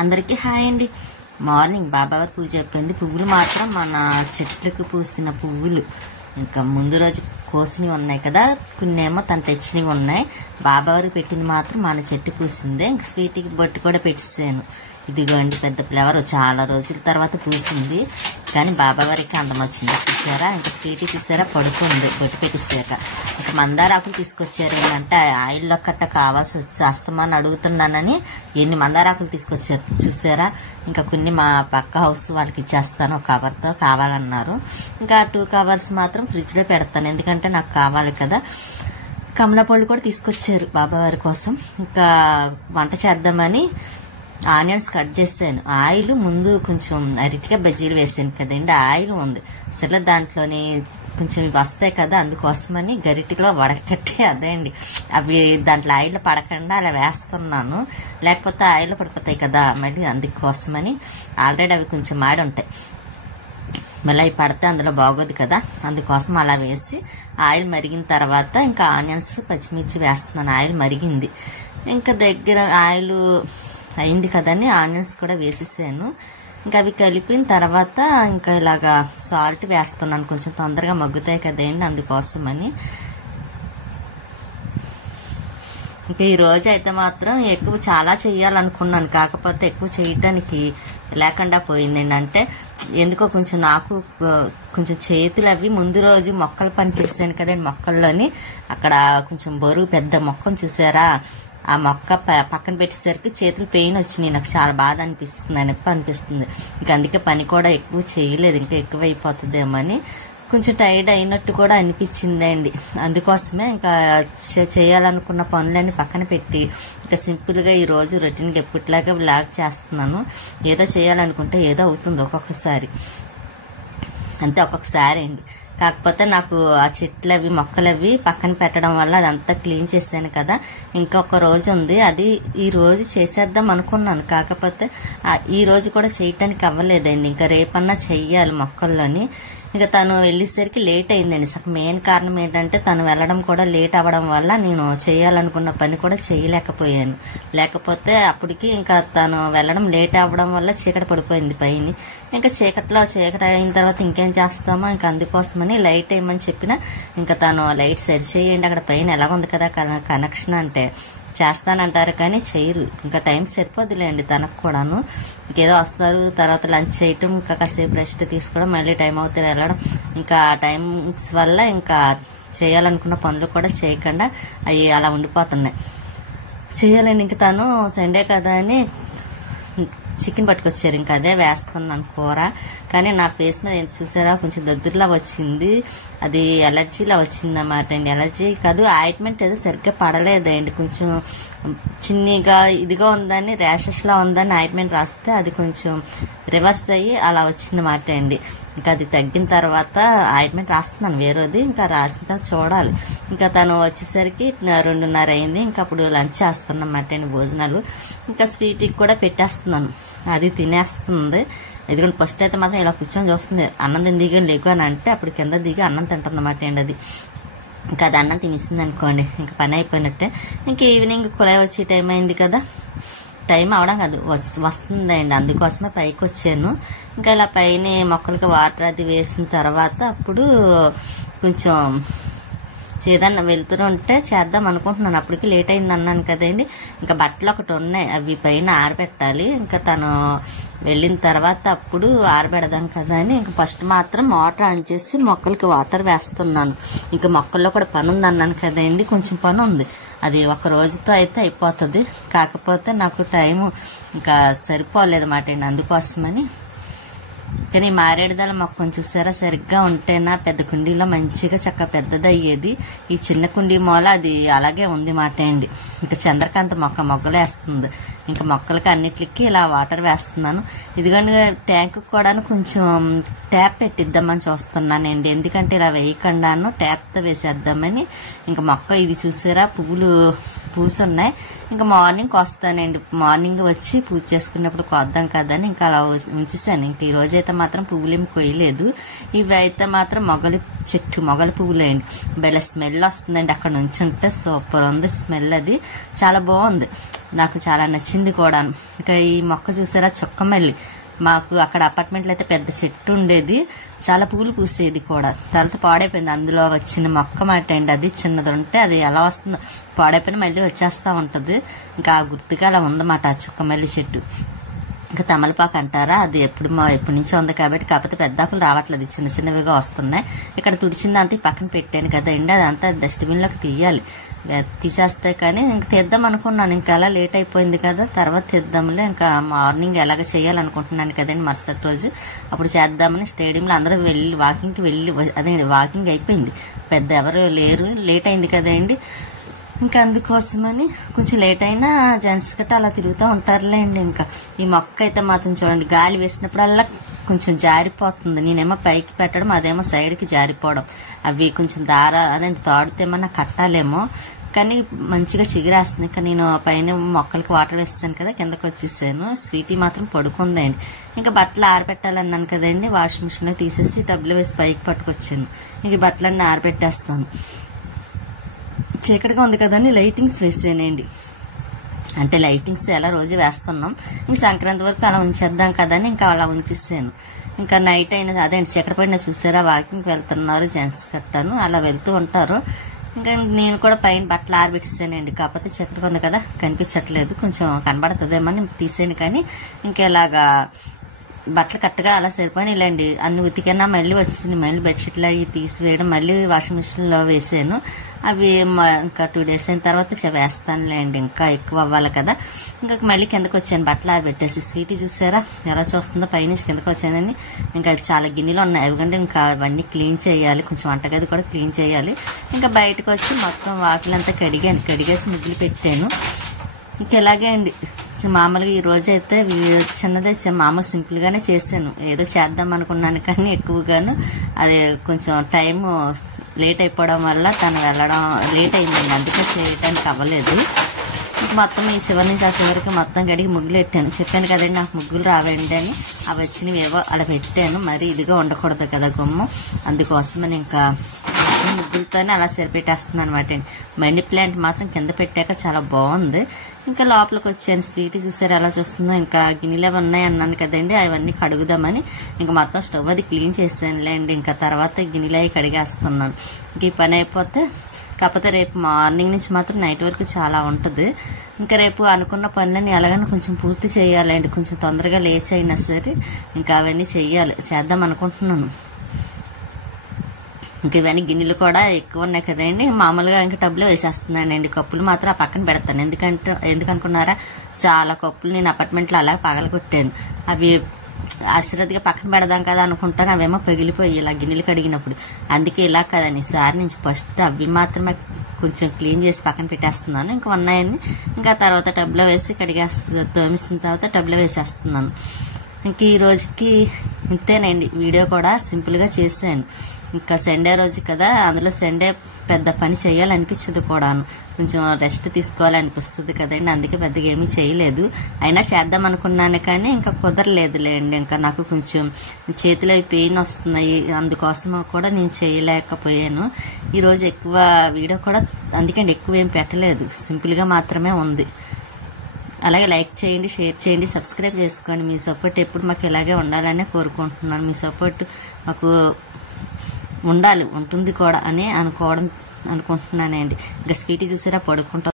అందరికీ హాయ్ అండి. మార్నింగ్ బాబావారి పూజ అయిపోయింది. పువ్వులు మాత్రం మన చెట్లకు పూసిన పువ్వులు ఇంకా ముందు రోజు కోసినవి ఉన్నాయి కదా, కొన్ని ఏమో తను తెచ్చినవి ఉన్నాయి. బాబావారికి పెట్టింది మాత్రం మన చెట్టు పూసిందే. ఇంక స్వీట్కి బొట్టు కూడా పెట్టేసాను. ఇదిగోండి పెద్ద ఫ్లవర్ చాలా రోజుల తర్వాత పూసింది, కానీ బాబావారికి అందం వచ్చింది. చూసారా, ఇంకా స్వీట్ చూసారా పడుకుంది బొట్టు పెట్టేసాక. ఇంకా మందారాకులు తీసుకొచ్చారు. ఏంటంటే ఆయిల్లో కట్ట కావాల్సి వచ్చి వస్తామని అడుగుతున్నానని ఎన్ని మందారాకులు తీసుకొచ్చారు చూసారా. ఇంకా కొన్ని మా పక్క హౌస్ వాళ్ళకి ఇచ్చేస్తాను, ఒక కవర్తో కావాలన్నారు. ఇంకా 2 కవర్స్ మాత్రం ఫ్రిడ్జ్లో పెడతాను, ఎందుకంటే నాకు కావాలి కదా. కమలా పళ్ళు కూడా తీసుకొచ్చారు బాబావారి కోసం. ఇంకా వంట చేద్దామని ఆనియన్స్ కట్ చేశాను. ఆయిల్ ముందు కొంచెం అరటిగా బజ్జీలు వేసాను కదండి, ఆయిల్ ఉంది సరే దాంట్లోని కొంచెం వస్తాయి కదా, అందుకోసమని గరిటిలో వడకట్టి అదే అండి అవి దాంట్లో ఆయిల్ పడకుండా అలా వేస్తున్నాను, లేకపోతే ఆయిల్ పడిపోతాయి కదా మళ్ళీ. అందుకోసమని ఆల్రెడీ అవి కొంచెం మాడి ఉంటాయి, మళ్ళీ అవి పడితే అందులో బాగోదు కదా, అందుకోసం అలా వేసి ఆయిల్ మరిగిన తర్వాత ఇంకా ఆనియన్స్ పచ్చిమిర్చి వేస్తున్నాను. ఆయిల్ మరిగింది, ఇంకా దగ్గర ఆయిల్ అయింది కదని ఆనియన్స్ కూడా వేసేసాను. ఇంకా అవి కలిపిన తర్వాత ఇంకా ఇలాగా సాల్ట్ వేస్తున్నాను, కొంచెం తొందరగా మగ్గుతాయి కదండి, అందుకోసమని. ఇంకా ఈరోజు అయితే మాత్రం ఎక్కువ చాలా చెయ్యాలనుకున్నాను, కాకపోతే ఎక్కువ చేయటానికి లేకుండా పోయిందండి. అంటే ఎందుకో కొంచెం నాకు కొంచెం చేతులు అవి ముందు రోజు మొక్కలు పని చేశాను కదండి, మొక్కల్లోని అక్కడ కొంచెం బరువు పెద్ద మొక్కను చూసారా, ఆ మొక్క పక్కన పెట్టేసరికి చేతులు పెయిన్ వచ్చినాయి. నాకు చాలా బాధ అనిపిస్తుంది, నొప్పి అనిపిస్తుంది. ఇంకా అందుకే పని కూడా ఎక్కువ చేయలేదు, ఇంకా ఎక్కువ అయిపోతుందేమో అని. కొంచెం టైర్డ్ అయినట్టు కూడా అనిపించిందండి, అందుకోసమే ఇంకా చేయాలనుకున్న పనులన్నీ పక్కన పెట్టి ఇంకా సింపుల్గా ఈరోజు రొటీన్గా ఎప్పటిలాగా వ్లాగ్ చేస్తున్నాను. ఏదో చేయాలనుకుంటే ఏదో అవుతుంది ఒక్కొక్కసారి, అంతే ఒక్కొక్కసారి అండి. కాకపోతే నాకు ఆ చెట్లు అవి మొక్కలు అవి పక్కన పెట్టడం వల్ల అదంతా క్లీన్ చేశాను కదా, ఇంకొక రోజు ఉంది, అది ఈ రోజు చేసేద్దాం అనుకున్నాను. కాకపోతే ఈ రోజు కూడా చేయటానికి అవ్వలేదండి, ఇంకా రేపన్నా చెయ్యాలి మొక్కల్లోని. ఇంకా తను వెళ్ళేసరికి లేట్ అయిందండి. అసలు మెయిన్ కారణం ఏంటంటే తను వెళ్ళడం కూడా లేట్ అవ్వడం వల్ల నేను చేయాలనుకున్న పని కూడా చేయలేకపోయాను. లేకపోతే అప్పటికి ఇంకా తను వెళ్ళడం లేట్ అవ్వడం వల్ల చీకటి పడిపోయింది పైన. ఇంకా చీకటి అయిన తర్వాత ఇంకేం చేస్తామో, ఇంకా అందుకోసమని లైట్ వేయమని చెప్పిన ఇంకా తను లైట్ సరి చేయండి అక్కడ పైన ఎలాగుంది కదా కనెక్షన్ అంటే చేస్తానంటారు కానీ చేయరు. ఇంకా టైం సరిపోద్దులేండి తనకు కూడాను. ఇంకేదో వస్తారు, తర్వాత లంచ్ చేయటం, ఇంకా కాసేపు రెస్ట్ తీసుకోవడం, మళ్ళీ టైం అవుతుంది వెళ్ళడం. ఇంకా టైమ్స్ వల్ల ఇంకా చేయాలనుకున్న పనులు కూడా చేయకుండా అవి అలా ఉండిపోతున్నాయి. చేయాలండి. ఇంక తను సండే కదా అని చికెన్ పట్టుకొచ్చారు, ఇంకా అదే వేస్తున్నాను కూర. కానీ నా ఫేస్ మీద చూసారా కొంచెం దగ్గరలా వచ్చింది, అది ఎలర్జీలా వచ్చింది అన్నమాట అండి. ఎలర్జీ కాదు, ఆయింట్మెంట్ ఏదో సరిగ్గా పడలేదండి, కొంచెం చిన్నగా ఇదిగా ఉందని ర్యాషెస్లా ఉందని ఆయింట్మెంట్ రాస్తే అది కొంచెం రివర్స్ అయ్యి అలా వచ్చిందన్నమాట అండి. ఇంకా అది తగ్గిన తర్వాత ఆయింట్మెంట్ రాస్తున్నాను వేరేది, ఇంకా రాసిన తర్వాత చూడాలి. ఇంకా తను వచ్చేసరికి 2:30 అయింది. ఇంకా అప్పుడు లంచ్ చేస్తున్నమాట అండి, భోజనాలు. ఇంకా స్వీట్కి కూడా పెట్టేస్తున్నాను, అది తినేస్తుంది. ఎందుకంటే ఫస్ట్ అయితే మాత్రం ఇలా కూర్చొని చూస్తుంది, అన్నం దిగి లేకు అని అంటే అప్పుడు కింద దిగి అన్నం తింటుందన్నమాట అండి. అది ఇంకా అది అన్నం తినేసింది అనుకోండి, ఇంకా పని అయిపోయినట్టే. ఇంకా ఈవినింగ్ కుళాయి వచ్చే టైం అయింది కదా, టైం అవడం కాదు వస్తుందండి, అందుకోసమే పైకి వచ్చాను. ఇంకా ఇలా పైన మొక్కలకి వాటర్ అది వేసిన తర్వాత అప్పుడు కొంచెం ఏదన్నా వెళ్తుంటే చేద్దాం అనుకుంటున్నాను. అప్పటికి లేట్ అయింది అన్నాను కదండి. ఇంకా బట్టలు ఒకటి ఉన్నాయి, అవి పైన ఆరబెట్టాలి. ఇంకా తను వెళ్ళిన తర్వాత అప్పుడు ఆరబెడదాం కదా అని ఇంకా ఫస్ట్ మాత్రం మోటార్ ఆన్ చేసి మొక్కలకి వాటర్ వేస్తున్నాను. ఇంకా మొక్కల్లో కూడా పని ఉంది అన్నాను కదండి, కొంచెం పని ఉంది, అది ఒక రోజుతో అయితే అయిపోతుంది. కాకపోతే నాకు టైము ఇంకా సరిపోలేదు అన్నమాట అండి, అందుకోసమని. కానీ మారేడుదల మొక్కను చూసారా, సరిగ్గా ఉంటేనా పెద్ద కుండీలో మంచిగా చక్క పెద్దది అయ్యేది. ఈ చిన్న కుండీ మూల అది అలాగే ఉంది మాట అండి. ఇంకా చంద్రకాంత మొగ్గలేస్తుంది. ఇంకా మొక్కలకి అన్నిటికి ఇలా వాటర్ వేస్తున్నాను. ఇదిగోండి ట్యాంకు కూడా కొంచెం ట్యాప్ పెట్టిద్దామని చూస్తున్నానండి, ఎందుకంటే ఇలా వేయకుండాను ట్యాప్తో వేసేద్దామని. ఇంకా మొక్క ఇది చూసారా పువ్వులు పూసున్నాయి. ఇంకా మార్నింగ్ వస్తానండి. మార్నింగ్ వచ్చి పూజ చేసుకున్నప్పుడు కొద్దాం కదా అని ఇంకా అలా ఉంచేసాను. ఇంక ఈ రోజు అయితే మాత్రం పువ్వులు ఏమి కొయ్యలేదు. ఇవి అయితే మాత్రం మొగలి పువ్వులేండి. భలే స్మెల్ వస్తుందండి. అక్కడ నుంచి ఉంటే సూపర్ ఉంది స్మెల్. అది చాలా బాగుంది, నాకు చాలా నచ్చింది కూడా. ఇంకా ఈ మొక్క చూసారా, చుక్కమల్లి. మాకు అక్కడ అపార్ట్మెంట్లో అయితే పెద్ద చెట్టు ఉండేది, చాలా పూలు పూసేది కూడా. తర్వాత పాడైపోయింది. అందులో వచ్చిన మొక్క మాట అండి. అది చిన్నది ఉంటే అది ఎలా వస్తుందో పాడైపోయిన మళ్ళీ వచ్చేస్తూ ఉంటుంది. ఇంకా గుర్తుగా అలా ఉందన్నమాట ఆ చుక్కమల్లి చెట్టు. ఇంకా తమలపాకు అంటారా, అది ఎప్పటి నుంచో ఉంది కాబట్టి, కాకపోతే పెద్ద ఆకులు రావట్లేదు, చిన్న చిన్నవిగా వస్తున్నాయి. ఇక్కడ తుడిచిందంతా పక్కన పెట్టాను కదండి, అదంతా డస్ట్బిన్లోకి తీసేస్తే కానీ ఇంక తీద్దాం అనుకున్నాను. ఇంకా అలా లేట్ అయిపోయింది కదా, తర్వాత తీద్దాంలే. ఇంకా మార్నింగ్ ఎలాగ చేయాలనుకుంటున్నాను కదండి మరుసటి రోజు, అప్పుడు చేద్దామని స్టేడియంలో అందరూ వాకింగ్ అయిపోయింది. పెద్ద ఎవరు లేరు, లేట్ అయింది కదండి. ఇంకా అందుకోసమని కొంచెం లేట్ అయినా జెంట్స్ గట్ట అలా తిరుగుతూ ఉంటారులేండి. ఇంకా ఈ మొక్క అయితే మాత్రం చూడండి, గాలి వేసినప్పుడల్లా కొంచెం జారిపోతుంది. నేనేమో పైకి పెట్టడం, అదేమో సైడ్కి జారిపోవడం. అవి కొంచెం తాడుతేమన్నా కట్టాలేమో, కానీ మంచిగా చిగురేస్తుంది. ఇంకా నేను పైన మొక్కలకి వాటర్ వేస్తాను కదా, కిందకు వచ్చేసాను. స్వీటీ మాత్రం పడుకుందండి. ఇంకా బట్టలు ఆరబెట్టాలన్నాను కదండి, వాషింగ్ మిషన్లో తీసేసి టబ్లో వేసి పైకి పట్టుకొచ్చాను. ఇంక బట్టలన్నీ ఆరబెట్టేస్తాను. చీకటిగా ఉంది కదండి, లైటింగ్స్ వేసానండి. అంటే లైటింగ్స్ ఎలా రోజు వేస్తున్నాం, ఇంక సంక్రాంతి వరకు అలా ఉంచేద్దాం కదని ఇంకా అలా ఉంచేసాను. ఇంకా నైట్ అయినా అదేంటి చీకటి పడినా చూసారా, వాకింగ్కి వెళ్తున్నారు జెంట్స్ కట్టాను, అలా వెళ్తూ ఉంటారు. ఇంకా నేను కూడా పైన బట్టలు ఆరబెట్టేసానండి. కాకపోతే చీకటిగా ఉంది కదా, కనిపించట్లేదు, కొంచెం కనబడుతుందేమని తీసాను. కానీ ఇంకా ఇలాగా బట్టలు కరెక్ట్గా అలా సరిపోయినాయిలేండి. అన్ని ఉతికైనా మళ్ళీ వచ్చేసింది. మళ్ళీ బెడ్షీట్లు అవి తీసివేయడం, మళ్ళీ వాషింగ్ మిషన్లో వేసాను. అవి ఇంకా 2 days అయిన తర్వాత వేస్తానులేండి, ఇంకా ఎక్కువ అవ్వాలి కదా. ఇంకా మళ్ళీ కిందకు వచ్చాను బట్టలు ఆరబెట్టేసి. స్వీటీ చూసారా ఎలా చూస్తుందో, పైనుంచి కిందకు వచ్చానని. ఇంకా చాలా గిన్నెలు ఉన్నాయి, ఎందుకంటే ఇంకా అవన్నీ క్లీన్ చేయాలి, కొంచెం వంటగది కూడా క్లీన్ చేయాలి. ఇంకా బయటకు వచ్చి మొత్తం వాకిలంతా కడిగేసి ముగ్గులు పెట్టాను. ఇంక ఇలాగే అండి మామూలుగా. ఈ రోజు అయితే చిన్నదే మామూలు సింపుల్గానే చేశాను. ఏదో చేద్దాం అనుకున్నాను కానీ ఎక్కువగాను అది కొంచెం టైం లేట్ అయిపోవడం వల్ల తను వెళ్ళడం లేట్ అయిందండి, అందుకే చేయడానికి అవ్వలేదు. మొత్తం ఈ చివరి నుంచి ఆ చివరికి మొత్తం కడిగి ముగ్గులు పెట్టాను. చెప్పాను కదండి నాకు ముగ్గులు రావండి అని, అవి వచ్చినవి ఏవో అలా పెట్టాను. మరి ఇదిగా ఉండకూడదు కదా గుమ్మం, అందుకోసమని ఇంకా వచ్చిన ముగ్గులతోనే అలా సరిపెట్టేస్తుంది అనమాట అండి. మనీ ప్లాంట్ మాత్రం కింద పెట్టాక చాలా బాగుంది. ఇంకా లోపలికి వచ్చాను. స్వీట్ చూసారు ఎలా చూస్తుందో. ఇంకా గిన్నెలు అవి ఉన్నాయి అన్నాను కదండి, అవన్నీ కడుగుదామని ఇంకా మొత్తం స్టవ్ అది క్లీన్ చేశానులేండి. ఇంకా తర్వాత గిన్నెలు అవి కడిగేస్తున్నాను. ఇంక ఈ పని అయిపోతే, కాకపోతే రేపు మార్నింగ్ నుంచి మాత్రం నైట్ వరకు చాలా ఉంటుంది. ఇంకా రేపు అనుకున్న పనులని ఎలాగైనా కొంచెం పూర్తి చేయాలండి, కొంచెం తొందరగా లేచి అయినా సరే ఇంకా అవన్నీ చేద్దాం అనుకుంటున్నాను. ఇంక ఇవన్నీ గిన్నెలు కూడా ఎక్కువ ఉన్నాయి కదండి, మామూలుగా ఇంకా టబ్లో వేసేస్తున్నానండి. కప్పులు మాత్రం ఆ పక్కన పెడతాను. ఎందుకనుకున్నారా, చాలా కప్పులు నేను అపార్ట్మెంట్లో అలా పగలగొట్టాను. అవి అశ్రద్ధగా పక్కన పెడదాం కదా అనుకుంటాను, అవేమో పగిలిపోయి ఇలా గిన్నెలు కడిగినప్పుడు. అందుకే ఇలా కదండి, ఈసారి నుంచి ఫస్ట్ అవి మాత్రమే కొంచెం క్లీన్ చేసి పక్కన పెట్టేస్తున్నాను. ఇంకా ఉన్నాయని ఇంకా తర్వాత టబ్లో వేసి తోమిసిన తర్వాత టబ్లో వేసేస్తున్నాను. ఇంక ఈ రోజుకి ఇంతేనండి. వీడియో కూడా సింపుల్గా చేశాను. ఇంకా సండే రోజు కదా, అందులో సండే పెద్ద పని చేయాలనిపించదు కూడాను, కొంచెం రెస్ట్ తీసుకోవాలనిపిస్తుంది కదండి, అందుకే పెద్దగా ఏమీ చేయలేదు. అయినా చేద్దాం అనుకున్నాను కానీ ఇంకా కుదరలేదులేండి. ఇంకా నాకు కొంచెం చేతిలో పెయిన్ వస్తున్నాయి, అందుకోసం కూడా నేను చేయలేకపోయాను. ఈరోజు ఎక్కువ వీడియో కూడా అందుకండి ఎక్కువ ఏం పెట్టలేదు, సింపుల్గా మాత్రమే ఉంది. అలాగే లైక్ చేయండి, షేర్ చేయండి, సబ్స్క్రైబ్ చేసుకోండి. మీ సపోర్ట్ ఎప్పుడు మాకు ఇలాగే ఉండాలనే కోరుకుంటున్నాను. మీ సపోర్ట్ మాకు ఉంటుంది కూడా అని అనుకుంటున్నానండి. ఇంకా స్వీటీ చూసారా పడుకుంటా